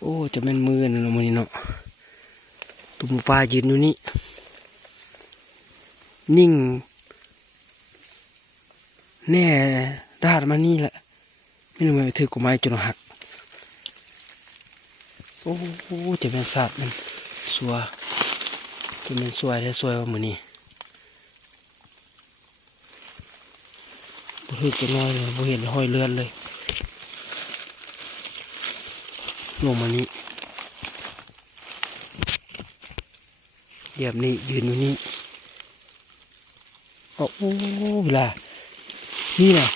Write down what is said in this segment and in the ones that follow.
โอ้จะเป็นมือนี่เนาะมันนี่เนาะตุ่มปลายืนอยู่นี่นิ่งแน่ด้านมานี่แหละไม่รู้ว่าถือกฎหมายจนหักโอ้จะเป็นสัตว์มันสัวจะเป็นสวยแท้สวยว่ามือนี่บ่ถือจะน้อยเลยบ่เห็นห้อยเลือดเลยลงมานี่เดี๋ยวนี้ยืนอยู่นี่โอ้เวลานี่นะ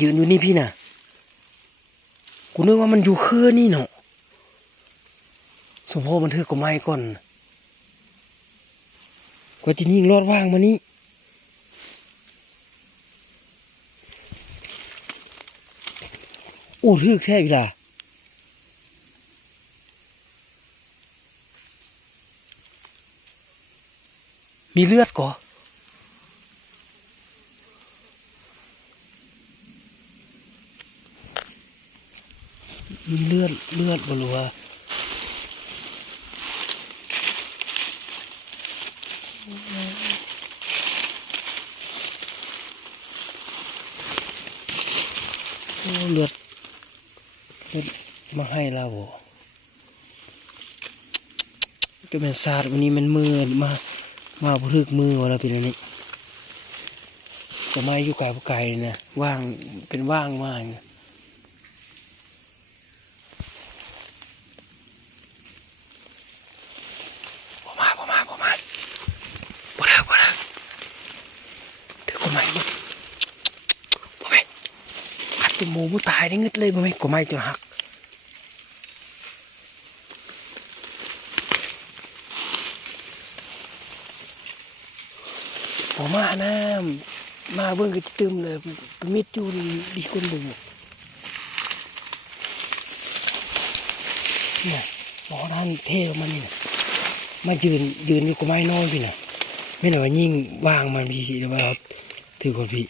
ยืนอยู่นี่พี่น่ะกูนึกว่ามันอยู่เครือนี่เนาะสมพอมันถือกฎหมายก่อนกว่าจะยิงรอดว่างมานี่โอ้ถือแค่เวลามีเลือดก่อมีเลือดบรัวโอ้เลือดมาให้เราบ่ก็เป็นศาสตร์วันนี้มันมือมาพลึกมือวะเราเป็นอะไรนี่ก็ไม่อยู่ไกลไกลนะว่างเป็นว่างมากบ่แล้วถือกฎหมายบ่ไม่อัดตัวหมูตายได้งึดเลยบ่ไม่กฎหมายจนหักผมมานะมาเบิ่งก็จะตึมเลยมิดอยู่ดีคนเบิ่งเนี่ยหมอนั่นเท่มันนี่มายืนอยู่ก็ไม่นอนพี่น่ะไม่หน่อยว่ายิ่งวางมันพี่สิหรือว่าถือคนพี่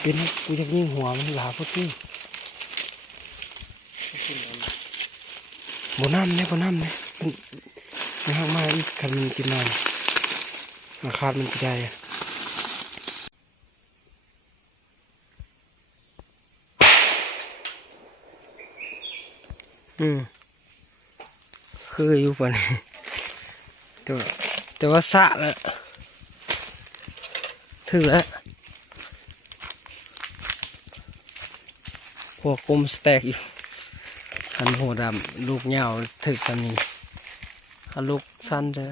เป็นกูจะยิ่งหัวมันหลาพวกนี้บนน้ำเนี่ยมันห้างมาอีกคันกินน้ำมาคาดมันก็ได้คืออยู่ป่ะนี่แต่ว่าสะแล้วถึงแล้วพวกกลมสแต็กอยู่คันหัวดำลูกเหย้าถึกกันนี่คันลูกสั้นจะ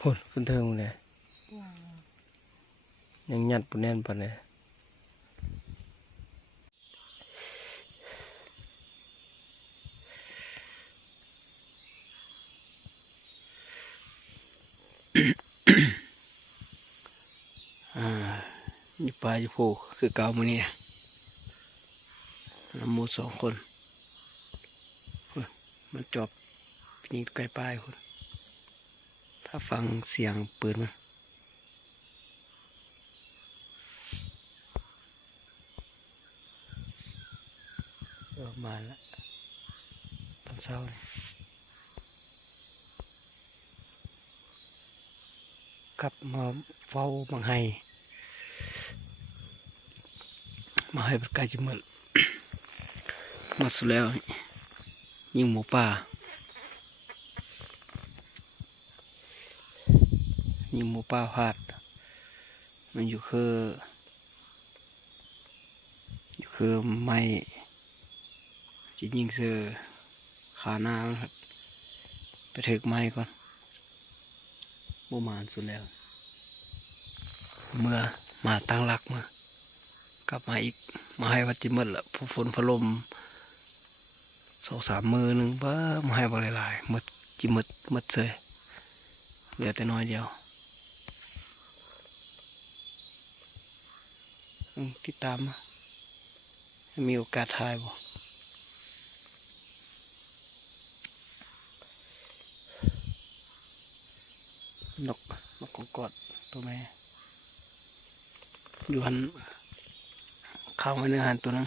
พูดขึ้นเทิงเลยยังยัดปุ่นแน่นปะเนี่ยอยู่ปลาอยู่โผคือเกามือนี่น้ำมูสองคนมันจบยิงไกลปลายคนถ้าฟังเสียงปืนมันมาแล้วตอนเช้านี่กลับมาเฝ้าบังไห้มาให้ประกาศจิมลมาสุดแล้วยิงหมูป่าพาดมันอยู่คือไม่จะยิงเสือขาหน้าครับไปถึกไม้ก่อนบูมานสุดแล้วเมื่อมาตั้งหลักมากลับมาอีกมาให้วัดจิมลละผู้ฝนพลม2-3 มือหนึ่งบ้ามาให้บริลายมดจิมดเลยเหลือแต่น้อยเดียวติดตามมีโอกาสถ่ายบ่ นกกงกอดตัวแม่อยู่หันข้าวไว้ในอาหารตัวนึง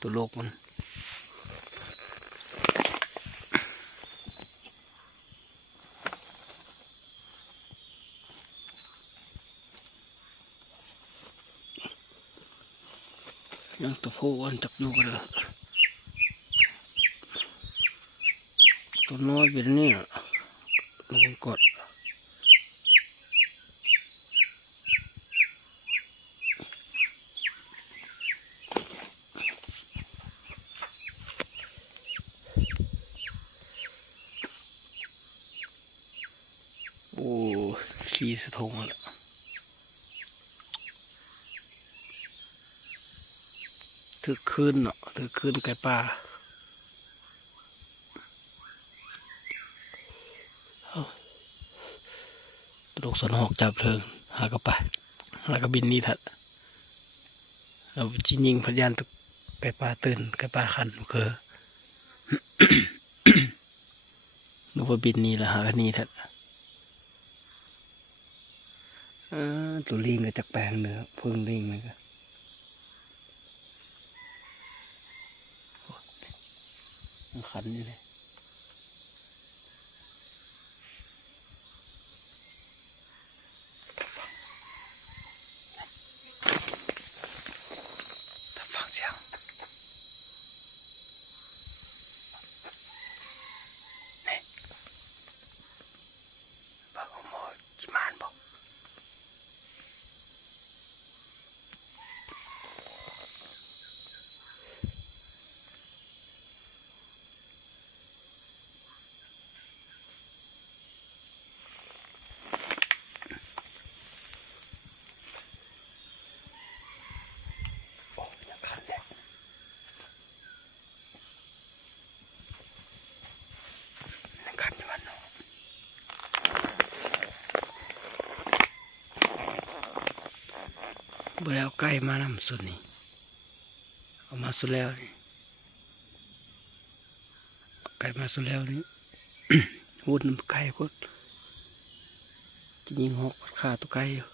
ตัวโลกมันยังตัวผู้อันจับอยู่กันเลยตัวน้อยเป็นนี่นกกงกอดโอ้ขี้สะทงแล้วถือคืนเนาะถือคืนไก่ป่าลูกสนหอกจับเพลิงหากระไปแล้วก็บินนี่ถัดเราจีนิงพยานตกไก่ป่าตื่นไก่ป่าขันคือ นึกว่าบินนี่ละหากันนี่ถัดตัวลิงก็จากแปลงเนื้อพึ่งลิงเลยก็ขันนี่เลยถ้าฟังเสียงนี่บอกว่าโมจิมานบอกบ่ได้เอาไก่มานำสุดนี่เอามาสุดแล้วนี่ไก่มาสุดแล้วนี่ หูดน้ำไก่ก็จะยิงหอกขาตัวไก่อยู่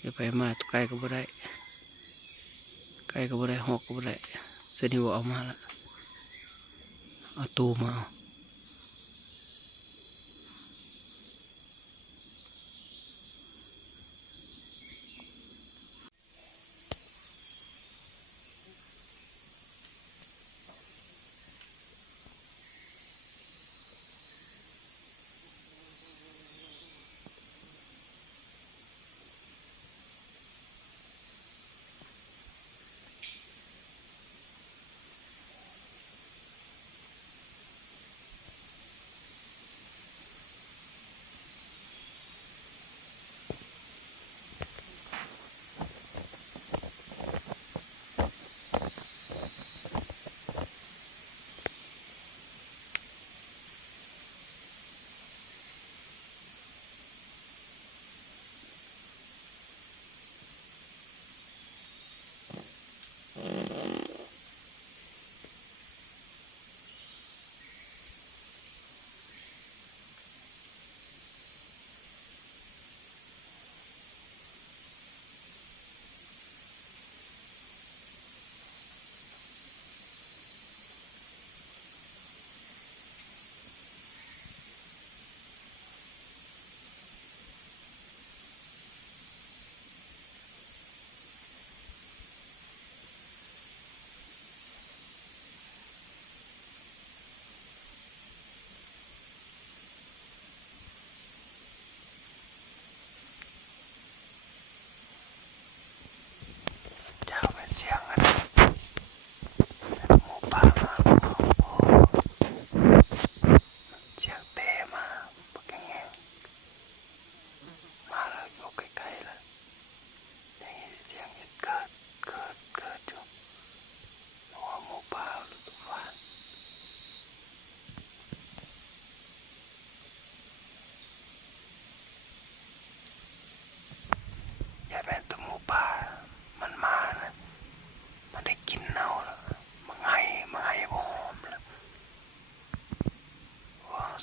อย่าไปมาตัวไก่ก็บ่ได้ไก่ก็บ่ได้หอกก็บ่ได้เส้นที่ว่าเอามาละเอาตูมาเอา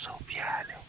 สูบยาเลย